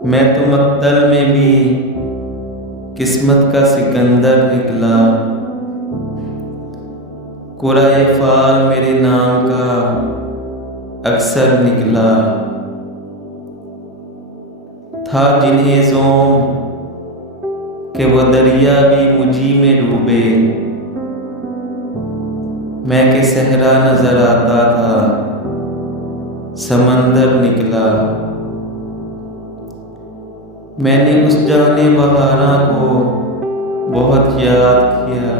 मैं तो मक्तल में भी किस्मत का सिकंदर निकला। कुराए फाल मेरे नाम का अक्सर निकला। था जिन्हें ज़ौम कि वो दरिया भी मुझी में डूबे। मैं के सहरा नजर आता था, समंदर निकला। मैंने उस जाने बहारा को बहुत याद किया,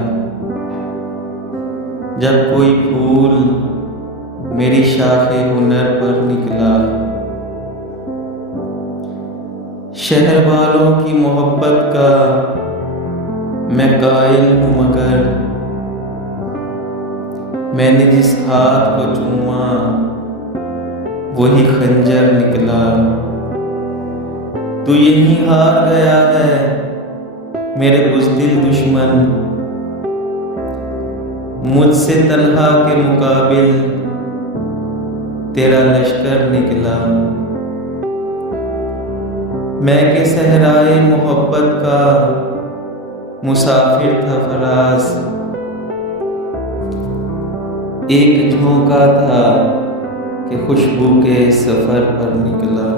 जब कोई फूल मेरी शाखे हुनर पर निकला। शहर वालों की मोहब्बत का मैं कायल हूँ, मगर मैंने जिस हाथ को चूमा वही खंजर निकला। तू यहीं हार गया है मेरे बुज़दिल दुश्मन, मुझसे तन्हा के मुकाबिल तेरा लश्कर निकला। मैं के सहराए मोहब्बत का मुसाफिर था फराज, एक झोंका था कि खुशबू के सफ़र पर निकला।